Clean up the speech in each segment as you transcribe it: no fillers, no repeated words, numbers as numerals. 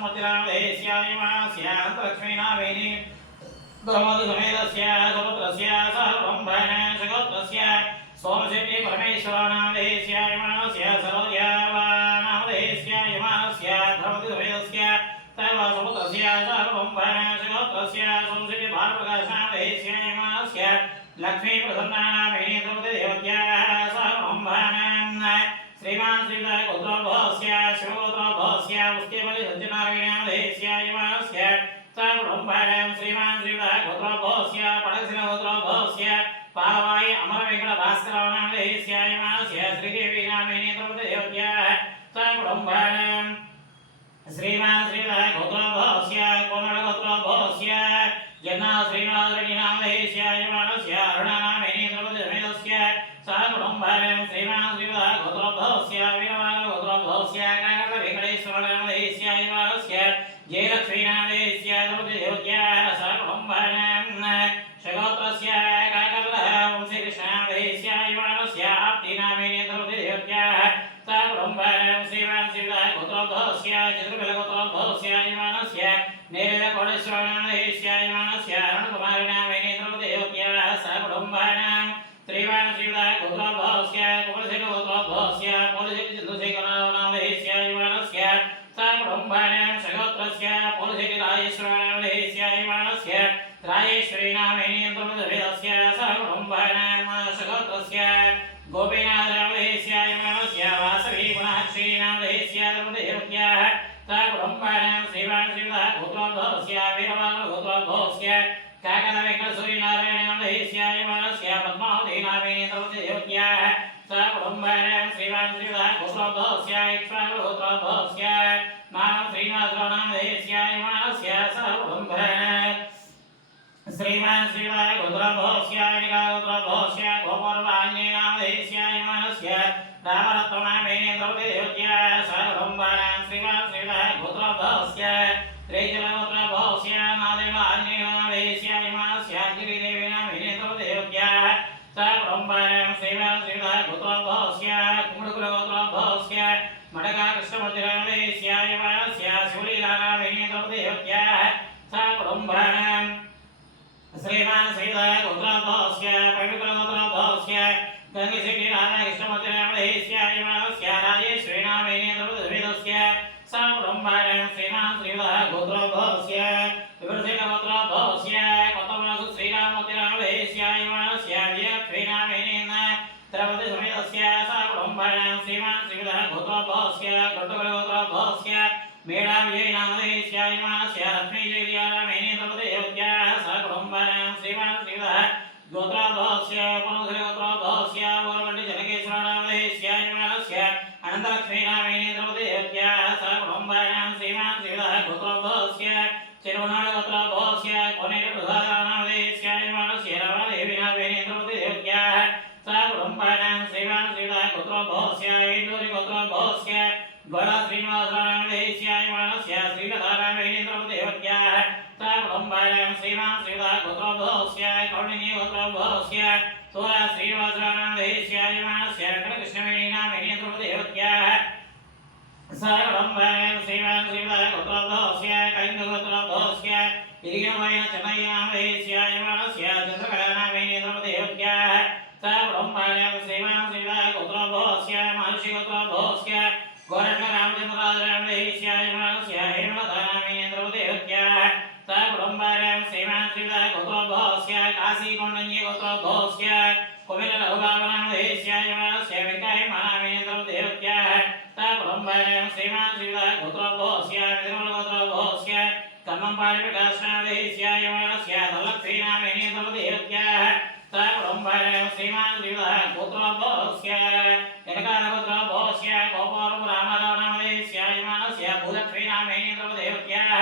कृष्णमतिरामदेश्यायमानस्य अनन्तलक्ष्मीनामेनि ब्रह्मसमेतस्य सुपुत्रस्य सर्वब्रह्मण जगत्रस्य सोमशेटे परमेश्वरानामदेश्यायमानस्य सर्वदेवानामदेश्यायमानस्य ब्रह्मसमेतस्य सर्वसुपुत्रस्य सर्वब्रह्मण जगत्रस्य सोमशेटे भारतप्रकाशनामदेश्यायमानस्य लक्ष्मीप्रसन्नानामेनि द्रौपदीदेवत्याः सर्वब्रह्मण श्रीमान श्रीदाय गोत्रोद्भवस्य शिवगोत्रोद्भवस्य उस्तेबलि सत्यनारायणामदेश्यायमानस्य सर्वब्रह्मण श्रीमान श्रीदाय गोत्रोद्भवस्य पडशिलगोत्रोद्भवस्य पालवाय अमरवेंकटभास्करानामदेश्यायमानस्य श्रीदेवी नामेनि द्रौपदीदेवत्याः सर्वब्रह्मण श्रीमान श्रीदाय गोत्रोद्भवस्य कोमलगोत्रोद्भवस्य जन्ना श्रीनिवासरेड्डिनामदेश्यायमानस्य अरुणानामेनि द्रौपदीदेवस्य सर्वब्रह्मण श्रीमान श्रीदाय गोत्रोद्भवस्य वीरवालगोत्रोद्भवस्य काकलवेंकटेश्वरनामदेश्यायमानस्य जयलक्ष्मीनामदेश्य द्रौपदीदेवत्याः सर्वब्रह्मण शगोत्रस्य काकलवंशीकृष्णामदेश्यायमानस्य आप्तिनामेनि द्रौपदीदेवत्याः सर्वब्रह्मण श्रीमान श्रीदाय गोत्रोद्भवस्य चित्रकलगोत्रोद्भवस्य यमानस्य नेरलकोटेश्वरनामदेश्यायमानस्य अरुणकुमारिनामेनि द्रौपदीदेवत्याः सर्वब्रह्मण श्रीमान श्रीदाय गोत्रोद्भवस्य कुमलशेखरगोत्रोद्भवस्य पोलशेखरचन्द्रशेखरनामदेश्यायमानस्य सर्वब्रह्मण शगोत्रस्य पोलशेखराजेश्वरनामदेश्यायमानस्य राजेश्वरीनामेनि द्रौपदीदेवस्य सर्वब्रह्मण शगोत्रस्य गोपीनाथनामदेश्यायमानस्य वासवी गुणहर्षीनामदेश्य द्रौपदीदेवत्याः सर्वब्रह्मण श्रीमान श्रीदाय गोत्रोद्भवस्य वीरवालगोत्रोद्भवस्य काकलवेंकटसूर्यनारायणामदेश्यायमानस्य पद्मावतीनामेनि द्रौपदीदेवत्याः सर्वब्रह्मण श्रीमान श्रीदाय गोत्रोद्भवस्य इक्ष्वाकुगोत्रोद्भवस्य मानव श्रीनिवासरावनामदेश्यायमानस्य सर्वब्रह्मण श्रीमान श्रीदाय गोत्रोद्भवस्य निकालगोत्रोद्भवस्य गोपौरवाञ्जनामदेश्यायमानस्य रामरत्ननामेनि द्रौपदीदेवत्याः सर्वब्रह्मण श्रीमान श्रीदाय गोत्रोद्भवस्य त्रैजलगोत्रोद्भवस्य नादेवाञ्जनामदेश्यायमानस्य अंजलिदेवीनामेनि द्रौपदीदेवत्याः सर्वब्रह्मण श्रीमान श्रीदाय गोत्रोद्भवस्य कुमुडकुलगोत्रोद्भवस्य मडगाकृष्णमतिरामदेश्यायमानस्य शिवलीलानामेनि द्रौपदीदेवत्याः सर्वब्रह्मण श्रीमान श्रीदाय गोत्रोद्भवस्य पैडुकुलगोत्रोद्भवस्य गंगशेट्टी राधाकृष्णमतिरामदेश्यायमानस्य राजेश्वरीनामेनि द्रौपदीदेवस्य सर्वब्रह्मण श्रीमान श्रीदाय गोत्रोद्भवस्य विवृषेणगोत्रोद्भवस्य कोत्तमलसु श्रीराममतिरामदेश्यायमानस्य जयलक्ष्मीनामेनि द्रौपदीसमेतस्य सर्वब्रह्मण श्रीमान श्रीदाय गोत्रोद्भवस्य गड्डकुलगोत्रोद्भवस्य मेधाविजयनामदेश्यायमानस्य लक्ष्मीजयनामेनि द्रौपदीदेवत्याः सर्वब्रह्मण श्रीमान श्रीदाय गोत्रोद्भवस्य पुनर्गोत्रोद्भवस्य ओरवण्डिजनकेश्वरनामदेश्यायमानस्य अनन्तलक्ष्मीनामेनि द्रौपदीदेवत्याः सर्वब्रह्मण श्रीमान श्रीदाय गोत्रोद्भवस्य चिरुनाडगोत्रोद्भवस्य कोनेरप्रसादनामदेश्यायमानस्य रमादेवीनामेनि द्रौपदीदेवत्याः सर्वब्रह्मण श्रीमान श्रीदाय गोत्रोद्भवस्य ऐडूरिगोत्रोद्भवस्य द्वारा श्रीनिवासरावनामदेश्यायमानस्य श्रीलतानामेनि द्रौपदीदेवत्याः सर्वब्रह्मण श्रीमान श्रीदाय गोत्रोद्भवस्य कौण्डिन्यगोत्रोद्भवस्य सोरा श्रीनिवासरावनामदेश्यायमानस्य वेंकटकृष्णवेणीनामेनि द्रौपदीदेवत्याः सर्वब्रह्मण श्रीमान श्रीदाय गोत्रोद्भवस्य कलिङ्गगोत्रोद्भवस्य इरिगमयन चन्नय्यनामदेश्यायमानस्य चन्द्रकलानामेनि द्रौपदीदेवत्याः सर्वब्रह्मण श्रीमान श्रीदाय गोत्रोद्भवस्य महर्षिगोत्रोद्भवस्य गोरखनामचन्द्रराजनामदेश्यायमानस्य हेमलतानामेनि द्रौपदीदेवत्याः सर्वब्रह्मण श्रीमान श्रीदाय गोत्रोद्भवस्य काशीकौण्डिन्यगोत्रोद्भवस्य कुमिललघुबाबनामदेश्यायमानस्य वेङ्कटेशनामेनि द्रौपदीदेवत्याः सर्वब्रह्मण श्रीमान श्रीदाय गोत्रोद्भवस्य मिथिलागोत्रोद्भवस्य कम्मंपाडिप्रकाशनामदेश्यायमानस्य धनलक्ष्मीनामेनि द्रौपदीदेवत्याः सर्वब्रह्मण श्रीमान श्रीदाय गोत्रोद्भवस्य जनकालगोत्रोद्भवस्य गोपौरवरामरावनामदेश्यायमानस्य भूलक्ष्मीनामेनि द्रौपदीदेवत्याः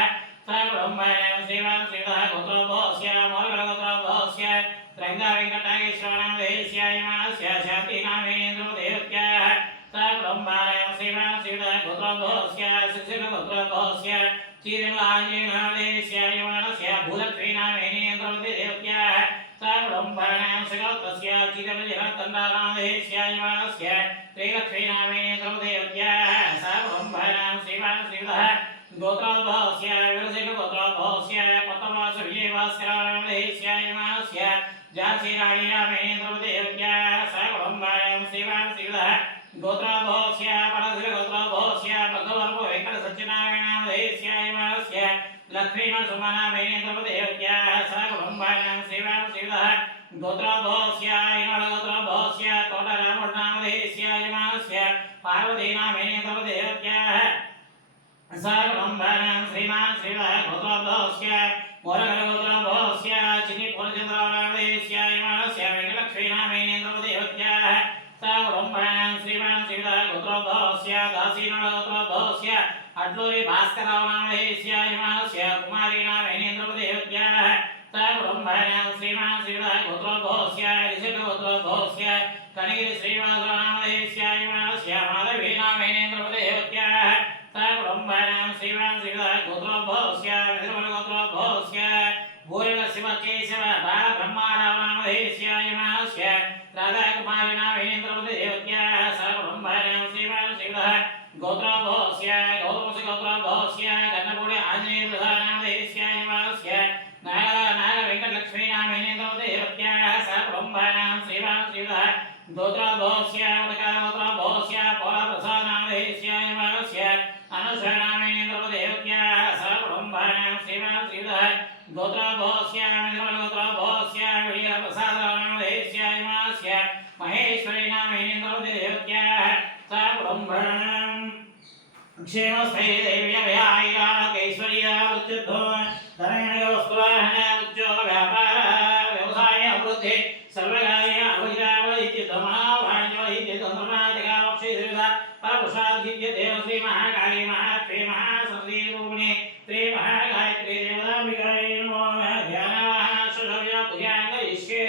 सर्वब्रह्मण श्रीमान श्रीदाय गोत्रोद्भवस्य मोरगलगोत्रोद्भवस्य रंगावेंकटेश्वरनामदेश्यायमानस्य शान्तिनामेनि द्रौपदीदेवत्याः सर्वब्रह्मण श्रीमान श्रीदाय गोत्रोद्भवस्य शिक्षिलगोत्रोद्भवस्य चीरलाञ्जनामदेश्यायमानस्य भूलक्ष्मीनामेनि द्रौपदीदेवत्याः सर्वब्रह्मण शगोत्रस्य चिरलजनतन्डानामदेश्यायमानस्य श्रीलक्ष्मीनामेनि द्रौपदीदेवत्याः सर्वब्रह्मण श्रीमान श्रीदाय गोत्रोद्भवस्य विरसिकगोत्रोद्भवस्य कोत्तमासुर्येवास्करामदेश्य यमास्य जासीरायिरामेन्द्रवदेव्याः सकलम्बायां शिवां शिवः गोत्रोद्भवस्य परसिकगोत्रोद्भवस्य भगवर्पो वेङ्कटसत्यनारायणामदेश्य यमास्य लक्ष्मीनरसिंहनामेन्द्रवदेव्याः सकलम्बायां शिवां शिवः गोत्रोद्भवस्य इनडगोत्रोद्भवस्य कोटरामनामदेश्य यमास्य पार्वतीनामेन्द्रवदेव्याः सकलम्बायां श्रीमान् शिवः गोत्रोद्भवस्य मोरगोत्रोद्भवस्य चिन्निपुरचन्द्रामदेश्य यमास्य वेङ्कटलक्ष्मीनामेन्द्रवदेव्याः सकलम्बायां श्रीमान् शिवः गोत्रोद्भवस्य दासीनडगोत्रोद्भवस्य अड्लूरि भास्करामदेश्य यमास्य कुमारीनामेन्द्रवदेव्याः सकलम्बायां श्रीमान् शिवः गोत्रोद्भवस्य ऋषिकगोत्रोद्भवस्य कणगिरि श्रीवासनामदेश्य यमास्य माधवीनामेन्द्रवदेव्याः सकलम्बायां श्रीमान् शिवः गोत्रोद्भवस्य मित्रगोत्रोद्भवस्य भूरिणशिवकेशव बालब्रह्मारामदेश्य यमास्य राधाकुमारीनामेन्द्रवदेव्याः सकलम्बायां श्रीमान् शिवः गोत्रोद्भवस्य गौतमसगोत्रोद्भवस्य गन्नगुडि आञ्जनेयप्रधानामदेश्य यमास्य नागवेङ्कटलक्ष्मीनामेन्द्रवदेव्याः सकलम्बायां श्रीमान् शिवः गोत्रोद्भवस्य उदकगोत्रोद्भवस्य पौलप्रसादनामदेश्य यमास्य अनुसरणामेन्द्रवदेव्याः सकलम्बायां श्रीमान् शिवः गोत्रोद्भवस्य मित्रगोत्रोद्भवस्य वीरप्रसादनामदेश्य यमास्य महेश्वरीनामेन्द्रवदेव्याः सकलम्बायां क्षेमस्थैर्यव्यायैरानकैश्वर्यावृत्युद्धो धनयोस्पुराहणोच्चो व्यापार व्यवसाय अभिवृद्धि सर्वकार्य अभिजावलित्यधमावाण्योहित्यधर्मादिकावक्षिधृता परपुरुषाधित्य देव श्री महाकाली महाक्षे महासरस्वती रूपिणी श्री महागायत्री देवताम्बिकायै नमो नमः ध्यानावाहन सुषव्या पूजां करिष्ये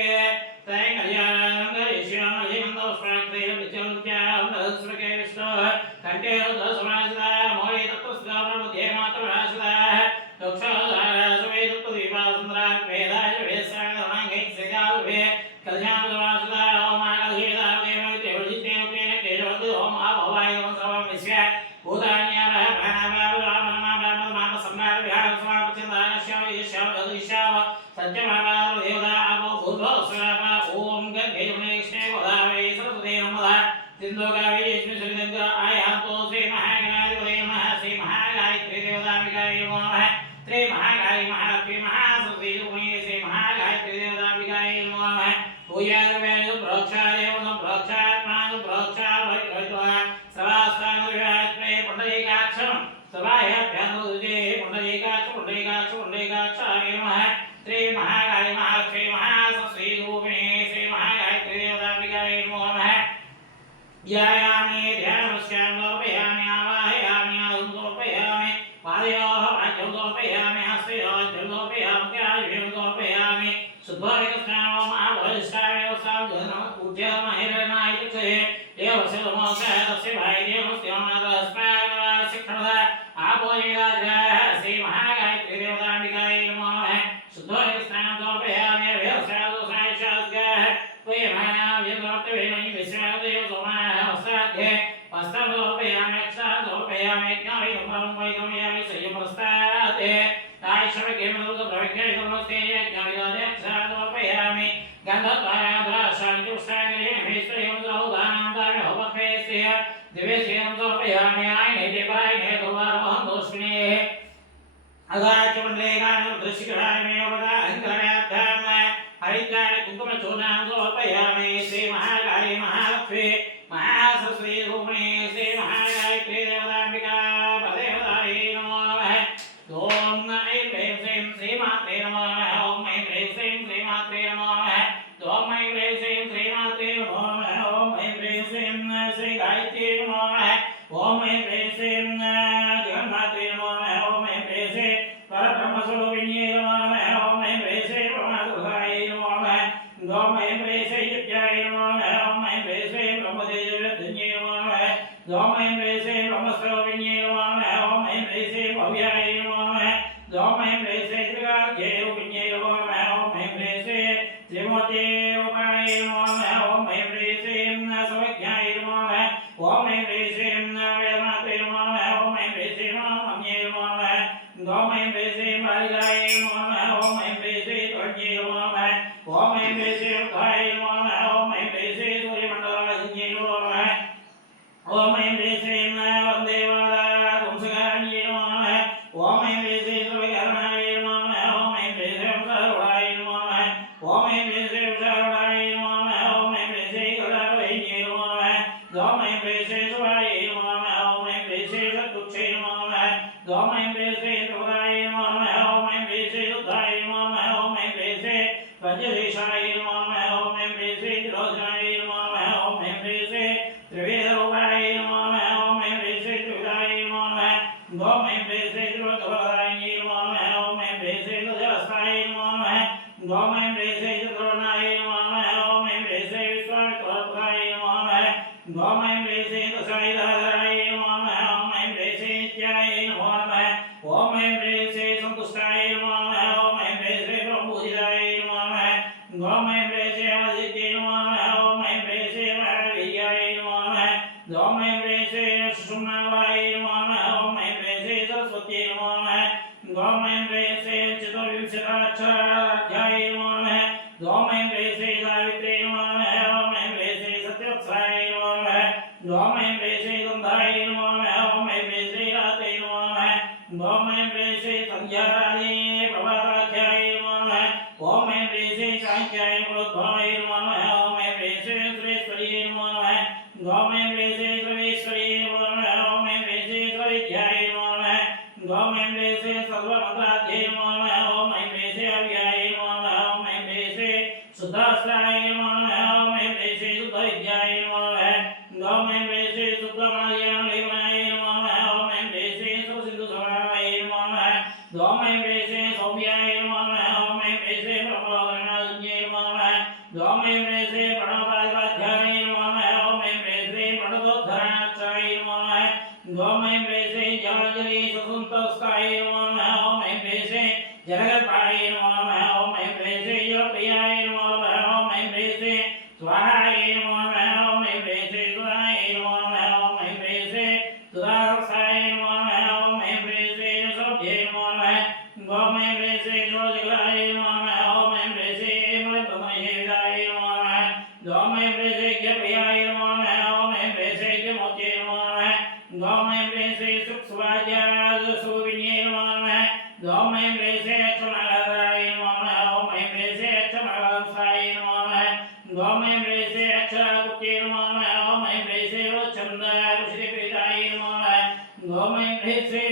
तैं कल्याणं करिष्ये मलिमन्दोष्पाक्ते विचलुत्यां दशस्वके विष्णोः कंठे रुद्रसमासिता मोहि तत्त्वस्था प्रमध्ये मातृरासिताः दक्षोदारसुवेदुत्तदीपासुन्दरा वेदाय वेदसागरमाङ्गै श्रीजालुभे कल्याणसमासिता ओम आकलहेदादेवतेवजितेवतेन तेजोद ओम आभवाय ओम सर्वं विश्व भूतान्यावः प्राणावायुरामनमाब्रह्म सम्राट्भ्यागसमापचिन्दानश्याम सत्यमावादेवता आपो भूर्भुवस्सुरामा ओम गंगे यमुने कृष्णे गोदावरी सरस्वती नर्मदा सिन्धु कावेरी जलेस्मिन् आयातो श्री महागणाधिपतये नमः श्री महागायत्री देवताम्बिकायै नमो नमः श्री महाकाली महालक्ष्मी महासरस्वती रूपिणी श्री महागायत्री देवताम्बिकायै नमो नमः पूजाद्रव्याणि प्रोक्षादेवं प्रोक्षात्मानं प्रोक्षाभैरवः सवास्तानुविहास्मे पुण्डरीकाक्षं सवाह्याभ्यानुदुजे पुण्डरीकाक्षाय नमः श्री महाकाली महालक्ष्मी महासरस्वती रूपिणी श्री महागायत्री देवताम्बिकायै नमो नमः ध्यायामि ध्यानमस्यां समर्पयामि आवाहयामि आहुं समर्पयामि पादयोः वाक्यं समर्पयामि हस्तयोः समर्पयामि कायं समर्पयामि शुद्धोदकस्नानम् आभयिष्ठामि वस्त्रां पूज्यमहिरणाय चक्षुः देवस्य तस्य भाइदेवस्य मातरस्माकं शिक्षणदा आपोयिराजः श्री महागायत्री देवताम्बिकायै नमो नमः शुद्धोदकस्नानं समर्पयामि अभ्यस्त्रादोषाय शास्त्रः त्वयमानां यद्वर्तवेमहि विश्वदेव सोमाः वस्त्राध्ये वस्त्रं समर्पयामि अक्षां समर्पयामि ज्ञानैकं वैकमयामि संयमप्रस्तात् तायशवकेमदप्रविख्यै समस्ते ज्ञानिदादे अक्षां समर्पयामि गन्धद्वाराद्राशान्तिपुष्टाङ्गलेन सौदानं दामि होमक्रेस्य दिव्यश्रियं समर्पयामि आयने देवायने दुर्वारमहं दोष्मिनेः अगाचमण्डलेकानं दृश्यकरायमेवदा अहङ्करयाद्धाम हरिद्राय कुङ्कुमचूर्णां समर्पयामि श्री महाकाली महालक्ष्मी महासरस्वती रूपिणी श्री महागायत्री देवताम्बिका पदेवतायै नमो नमः ओम ऐं ह्रीं श्रीं श्रीमात्रे नमो नमः ओम ऐं ह्रीं श्रीं श्रीमात्रे नमो नमः ओम ऐं ह्रीं श्रीं श्रीमात्रे नमो नमः ओम ऐं ह्रीं श्रीं श्रीगायत्री नमो नमः ओम ऐं ह्रीं श्रीं जगन्मात्रे नमो नमः ओम ऐं ह्रीं श्रीं परब्रह्मस्वरूपिण्यै नमो नमः ओम ऐं ह्रीं श्रीं परमात्मकायै नमो नमः ओम ऐं ह्रीं श्रीं नित्याय नमो नमः ओम ऐं ह्रीं श्रीं ब्रह्मदेवधन्यै नमो नमः ओम ऐं ह्रीं श्रीं ब्रह्मस्वरूपिण्यै नमो नमः ओम ऐं ह्रीं श्रीं भव्याय नमो नमः ओम ऐं ह्रीं श्रीं त्रिकाख्यै रूपिण्यै नमो नमः ओम ऐं ह्रीं श्रीं त्रिमूर्ते रूपाय नमो नमः ओम ऐं ह्रीं श्रीं सर्वज्ञाय नमो नमः ओम ऐं ह्रीं श्रीं वेदमात्रे नमो नमः ओम ऐं ह्रीं श्रीं मन्ये नमो नमः ओम ऐं ह्रीं श्रीं बालिकायै नमो नमः ओम ऐं ह्रीं श्रीं त्वज्यै नमो नमः ओम ऐं ह्रीं श्रीं रुद्रायै नमो नमः ओम ऐं ह्रीं श्रीं सूर्यमण्डलाधिपत्यै नमो नमः ओम ऐं ह्रीं श्रीं वन्दे वंशकार्ये नमो नमः ओम ऐं ह्रीं श्रीं सर्वकरणाय नमो नमः ओम ऐं ह्रीं श्रीं सर्वगुणाय नमो नमः ओम ऐं ह्रीं श्रीं सर्वगुणाय नमो नमः ओम ऐं ह्रीं श्रीं करुणावहिन्यै नमो नमः ओम ऐं ह्रीं श्रीं सुभायै नमो नमः ओम ऐं ह्रीं श्रीं सत्पुरुषै नमो नमः ओम ऐं ह्रीं श्रीं त्रिपुराय नमो नमः ओम ऐं ह्रीं श्रीं रुद्राय नमो नमः ओम ऐं ह्रीं श्रीं पंचदेशाय नमो नमः ओम ऐं ह्रीं श्रीं त्रिलोचनाय नमो नमः ओम ऐं ह्रीं श्रीं त्रिवेदरूपाय नमो नमः ओम ऐं ह्रीं श्रीं त्रिविधाय नमो नमः ओम ऐं ह्रीं श्रीं त्रिलोकवराय नमो नमः ओम ऐं ह्रीं श्रीं तुलसीवस्त्राय नमो नमः ओम ऐं ह्रीं श्रीं चतुर्वर्णाय नमो नमः ओम ऐं ह्रीं श्रीं विश्वामित्रवरप्रदाय नमो नमः ओम ऐं ह्रीं श्रीं दशायुधाधराय नमो नमः ओम ऐं ह्रीं श्रीं नित्याय नमो नमः ओम ऐं ह्रीं श्रीं सन्तुष्टाय नमो नमः ओम ऐं ह्रीं श्रीं ब्रह्मपूजिताय नमो नमः ओम ऐं ह्रीं श्रीं अमरसिद्ध्यै नमो नमः ओम ऐं ह्रीं श्रीं महावीर्याय नमो नमः ओम ऐं ह्रीं श्रीं सुषुम्नावाय नमो नमः ओम ऐं ह्रीं श्रीं सरस्वत्यै नमो नमः ओम ऐं ह्रीं श्रीं चतुर्विंशताक्षराध्याय नमो नमः ओम ऐं ह्रीं श्रीं सावित्र्यै नमो नमः ओम ऐं ह्रीं श्रीं सत्यवत्साय नमो नमः ओम ऐं ह्रीं श्रीं गन्धाय नमो नमः ओम ऐं ह्रीं श्रीं रात्रै नमो नमः ओम ऐं ह्रीं श्रीं सन्ध्याराये प्रभाताख्याय नमो नमः ओम ऐं ह्रीं श्रीं साङ्ख्याय कुलोद्भवाय नमो नमः ओम ऐं ह्रीं श्रीं सुरेश्वर्यै नमो नमः ओम ऐं ह्रीं श्रीं सर्वेश्वर्यै नमो नमः ओम ऐं ह्रीं श्रीं सर्वविद्याय नमो नमः ओम ऐं ह्रीं श्रीं सर्वमन्त्राध्यै नमो नमः ओम ऐं ह्रीं श्रीं अव्याय नमो नमः ओम ऐं ह्रीं श्रीं शुद्धास्त्राय नमो नमः ओम ऐं ह्रीं श्रीं शुद्धविद्याय नमो नमः ओम ऐं ह्रीं श्रीं शुद्धमार्याणिमाय नमो नमः ओम ऐं ह्रीं श्रीं सुरसिन्धुसमाय नमो नमः ओम ऐं ह्रीं श्रीं सौम्याय नमो नमः ओम ऐं ह्रीं श्रीं ब्रह्मलोकनाथज्ञे नमो नमः ओम ऐं ह्रीं श्रीं प्रणवपादिपाध्याय नमो नमः ओम ऐं ह्रीं श्रीं प्रणतोद्धरणाक्षाय नमो नमः ओम ऐं ह्रीं श्रीं जलाञ्जलि सुसुन्तस्काय नमो नमः ओम ऐं ह्रीं श्रीं जलगर्भाय नमो नमः ओम ऐं ह्रीं श्रीं जलप्रियाय नमो नमः ओम ऐं ह्रीं श्रीं स्वाहाय नमो नमः ओम ऐं ह्रीं श्रीं सुधाय नमो नमः ओम ऐं ह्रीं श्रीं सुधारसाय नमो नमः ओम ऐं ह्रीं श्रीं सौभ्ये नमो नमः ओम ऐं ह्रीं श्रीं जोजगलाय नमो नमः ओम ऐं ह्रीं श्रीं ब्रह्मसेविताय नमो नमः ओम ऐं ह्रीं श्रीं ज्ञप्रियाय नमो नमः ओम ऐं ह्रीं श्रीं ज्ञमोच्ये नमो नमः ओम ऐं ह्रीं श्रीं सुखसुवाद्यासुविन्ये नमो नमः ओम ऐं ह्रीं श्रीं अक्षमालाधराय नमो नमः ओम ऐं ह्रीं श्रीं अक्षमालांसाय नमो नमः ओम ऐं ह्रीं श्रीं अक्षराकृत्ये नमो नमः ओम ऐं ह्रीं श्रीं ऋषिप्रीताय नमो नमः ओम ऐं ह्रीं श्रीं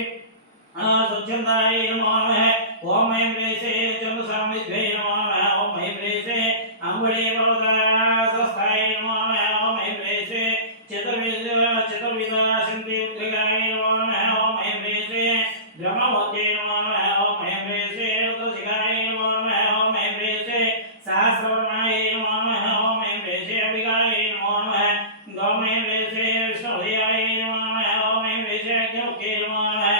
स्वच्छन्दाय नमो नमः ओम ऐं ह्रीं श्रीं चन्द्रसामिद्भे नमो नमः ओम ऐं ह्रीं श्रीं अम्बुलीपर्वतासस्थाय नमो नमः ओम ऐं ह्रीं श्रीं चतुर्विधाशन्ति उद्रिकाय नमो नमः ओम ऐं ह्रीं श्रीं ब्रह्मवत्यै नमो नमः ओम ऐं ह्रीं श्रीं रुद्रशिखाय नमो नमः ओम ऐं ह्रीं श्रीं सहस्रवर्णाय नमो नमः ओम ऐं ह्रीं श्रीं अम्बिकाय नमो नमः ओम ऐं ह्रीं श्रीं विष्णुहृदयाय नमो नमः ओम ऐं ह्रीं श्रीं अग्निमुखे नमो नमः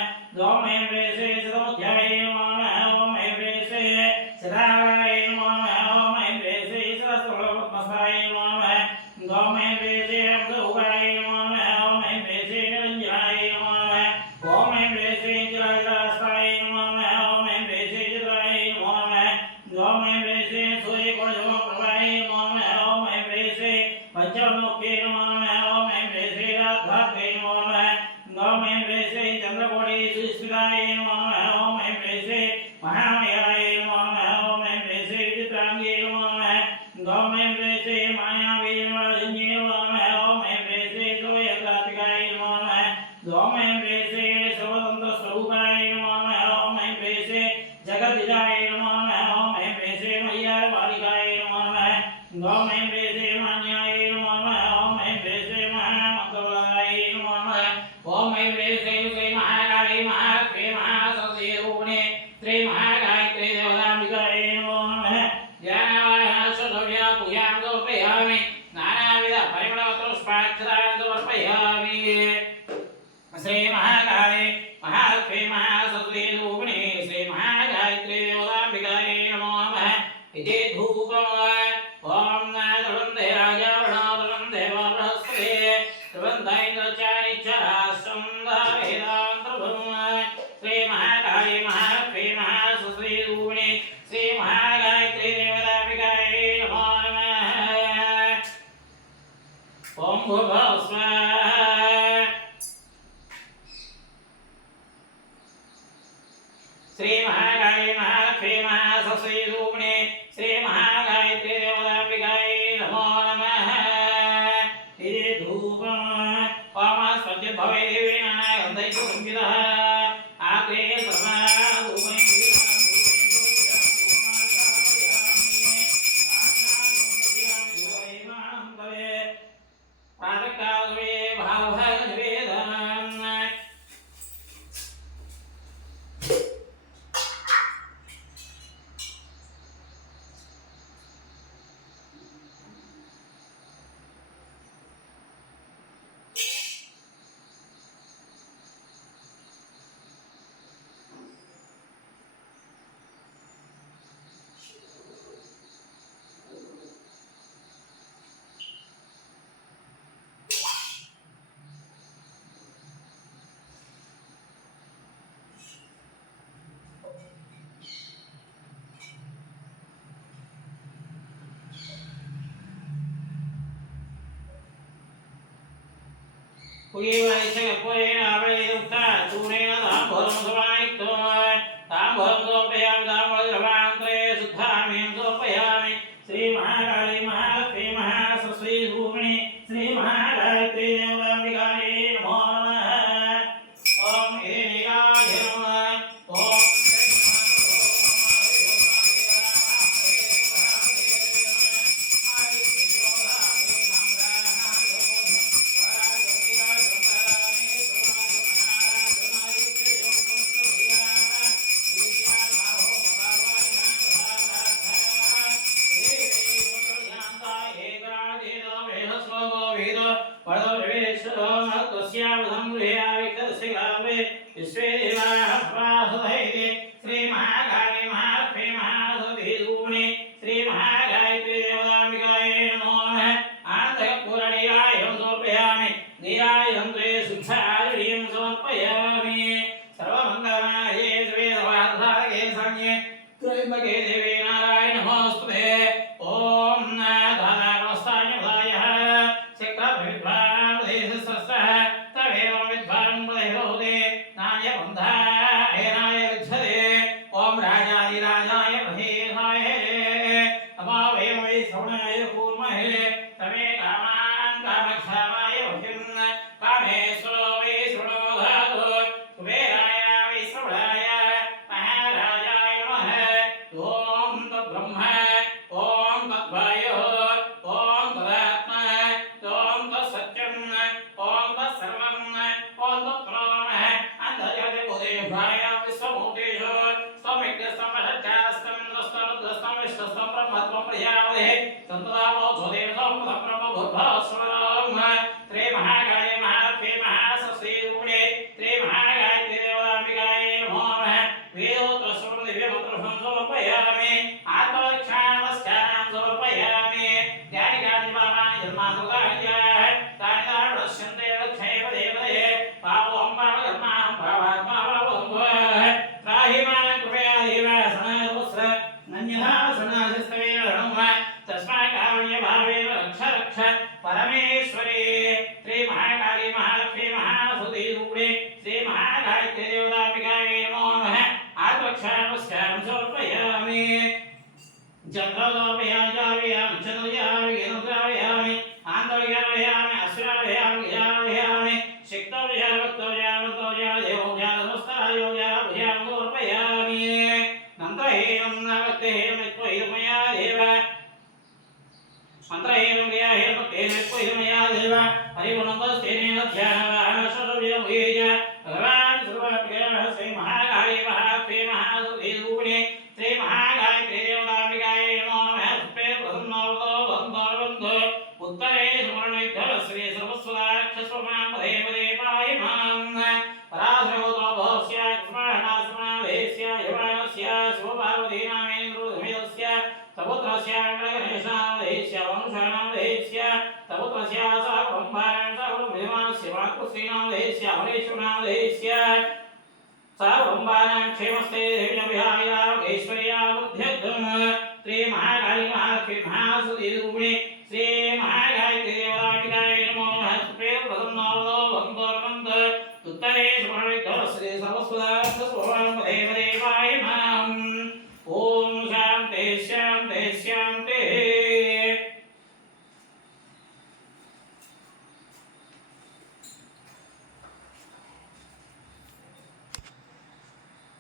ओम ऐं ह्रीं श्रीं शतमुख्याय नमो नमः ओम ऐं ह्रीं श्रीं सदागाय नमो नमः ओम ऐं ह्रीं श्रीं सहस्रपद्मस्थाय नमो नमः ओम ऐं ह्रीं श्रीं अब्दुगाय नमो नमः ओम ऐं ह्रीं श्रीं निरञ्जनाय नमो नमः ओम ऐं ह्रीं श्रीं चिराजरास्ताय नमो नमः ओम ऐं ह्रीं श्रीं चित्राय नमो नमः ओम ऐं ह्रीं श्रीं सूर्यकोटिसमप्रभाय नमो नमः ओम ऐं ह्रीं श्रीं पंचमुखे नमो नमः ओम ऐं ह्रीं श्रीं राधात्रे नमो नमः ओम ऐं ह्रीं श्रीं चन्द्रकोटिसुस्मिताय नमो नमः ओम ऐं ह्रीं श्रीं महामयाय नमो नमः ओम ऐं ह्रीं श्रीं विचित्राङ्गे नमो नमः ओम ऐं ह्रीं श्रीं मायावीरवासिन्ये नमो नमः ओम ऐं ह्रीं श्रीं सर्वयत्रात्मिकाय नमो नमः ओम ऐं ह्रीं श्रीं सर्वतन्त्रस्वरूपाय नमो नमः ओम ऐं ह्रीं श्रीं जगद्विजाय नमो नमः ओम ऐं ह्रीं श्रीं मय्यारबालिकाय नमो नमः ओम ऐं ह्रीं श्रीं मान्याय नमो नमः ओम ऐं ह्रीं श्रीं महामन्त्रबलाय नमो नमः ओम ऐं ह्रीं श्रीं श्री महाकाली महालक्ष्मी महासरस्वती रूपिणे श्री महागायत्री देवताम्बिकाय नमो नमः ज्ञानावाहनस्वधव्या पूजां समर्पयामि नानाविध परिमलपुष्पाक्षरान् समर्पयामि श्री महाकाली महालक्ष्मी महासरस्वती रूपिणे श्री महागायत्री देवताम्बिकाय नमो नमः इति धूपम् ओम नवन्दे राजावरणवन्दे बृहस्पति त्रिवन्दैन्द्रचारिच्छ संधावेदान्तर्भुम् श्री महाकाली श्री महाकाली महालक्ष्मी महासरस्वती रूपिणे श्री महागायत्री देवतांबिकायै नमो नमः। इति धूपम् ओम स्वस्तिर्भवे देवी नानागन्धैः संविदः आग्रे सर्वा धूपं प्रातःकाले भावनिवेदनम् पुगीवैश्यकपुरेण आवलिदुक्ता चूर्णेन ताम्बूलं समायुक्तो ताम्बूलं समर्पयामि ताम्बूलद्रवान्तरे शुद्धामि समर्पयामि श्रीमहाकाली महालक्ष्मी महासरस्वती रूपिणी श्रीमहागायत्री देवतांबिकायै नमो नमः। ॐ हिरण्यकाय नमः। ॐ विश्वे देवाः प्रासुधैते श्री महाकाली महालक्ष्मी महासरस्वती रूपिणे श्री महागायत्री देवतांबिकायै नमो नमः। आनन्दकर्पूरनीराजं समर्पयामि नीराजं त्वे शुद्धार्घ्यं समर्पयामि सर्वमङ्गलमाङ्गल्ये शिवे सर्वार्थसाधके शरण्ये त्र्यम्बके देवी नारायणी नमोस्तुते। ॐ धातानमस्ताय शक्तिर्विद्वान् तमेव विद्वान् प्रयोदे नाय बन्धाय विच्छते। ॐ राजाधिराजाय महेशाय नमो वै श्रवणाय कूर्महे तमे कामान् कामक्षामाय वशिन् कामेश्वरो वै शृणोधातु कुबेराय वै श्रवणाय महाराजाय नमः। ॐ तद्ब्रह्म ॐ तद्वायुः ॐ तदात्मा ॐ तत्सत्यम् ॐ तत्सर्वम् ॐ तत्प्रणवः अन्तर्जगते भूतेभ्याय विश्वभूतेषु स्वमिग्रस्तमहच्चास्तमिन्द्रस्तमुद्रस्तं विश्वस्तं ब्रह्मत्वं प्रजापतिः सन्ततामोऽध्वदेवतं ब्रह्मभूर्भुवस्वरम् श्री महाकाली महालक्ष्मी महासरस्वती रूपिणे श्री महागायत्री देवतांबिकायै नमो नमः। वेदोत्तरस्वरं दिव्यमन्त्रं समर्पयामि आत्मरक्षानमस्कारान् समर्पयामि ज्ञानिकानि पापानि जन्मान्तकानि तानि दारुणस्यन्ते रक्षेव देवते पापोऽहं पापकर्माहं पापात्मा पापसम्भवः त्राहि मां कृपया देव सनातवस्र नन्यथा सनाशिस्तमेव रणुम तस्मात् कारुण्यभावेन रक्ष रक्ष परमेश्वरी श्री महाकाली महालक्ष्मी महासरस्वती रूपिणे श्री महागायत्री देवतांबिकायै नमो नमः। आत्मरक्षानमस्कारं समर्पयामि चन्द्रलोपयामि चावयामि चन्द्रयामि गेनुद्रावयामि आन्तर्यावयामि अस्रावयामि गिरावयामि शिक्तव्यावक्तव्यावक्तव्या देवोज्ञानसमस्तायोज्ञावयामि समर्पयामि नन्तरहेनं नागत्यहेनं यत्त्वहिर्मया देव मन्त्रहेनं क्रियाहेनं भक्तेन यत्त्वहिर्मया देव हरिगुणन्तस्तेनेन ध्यानवाहः सर्वव्यमुयेज भगवान् सर्वव्याः श्री महाकाली महालक्ष्मी महासरस्वती रूपिणे श्री महागायत्री देवतांबिकायै नमो नमः। सुप्रे प्रसन्नवतो बन्धो उत्तरे सुवर्णयुद्धः श्री सर्वस्वदाक्षस्वमां पदे पदे पाहि मां पराशरगोत्रो भवस्य कृष्णानासमादेस्य यवानस्य शिवपार्वतीनामेन्द्रोधमेदस्य सपुत्रस्य गणेशानादेस्य वंशानादेस्य सपुत्रस्य साकुम्भारां साकुम्भिमानस्य मातृश्रीनादेस्य अमरेश्वरनादेस्य सर्वंबानां क्षेमस्ते देव्यविहारिरारोग्यैश्वर्यावृद्ध्यर्थं श्री महाकाली महालक्ष्मी महासरस्वती रूपिणे श्री महागायत्री देवतांबिकायै नमो नमः। सुप्रे प्रसन्नवतो बन्धो उत्तरे सुवर्णयुद्धः श्री सर्वस्वदाक्षस्वमां पदे पदे पाहि शान्ति शान्ति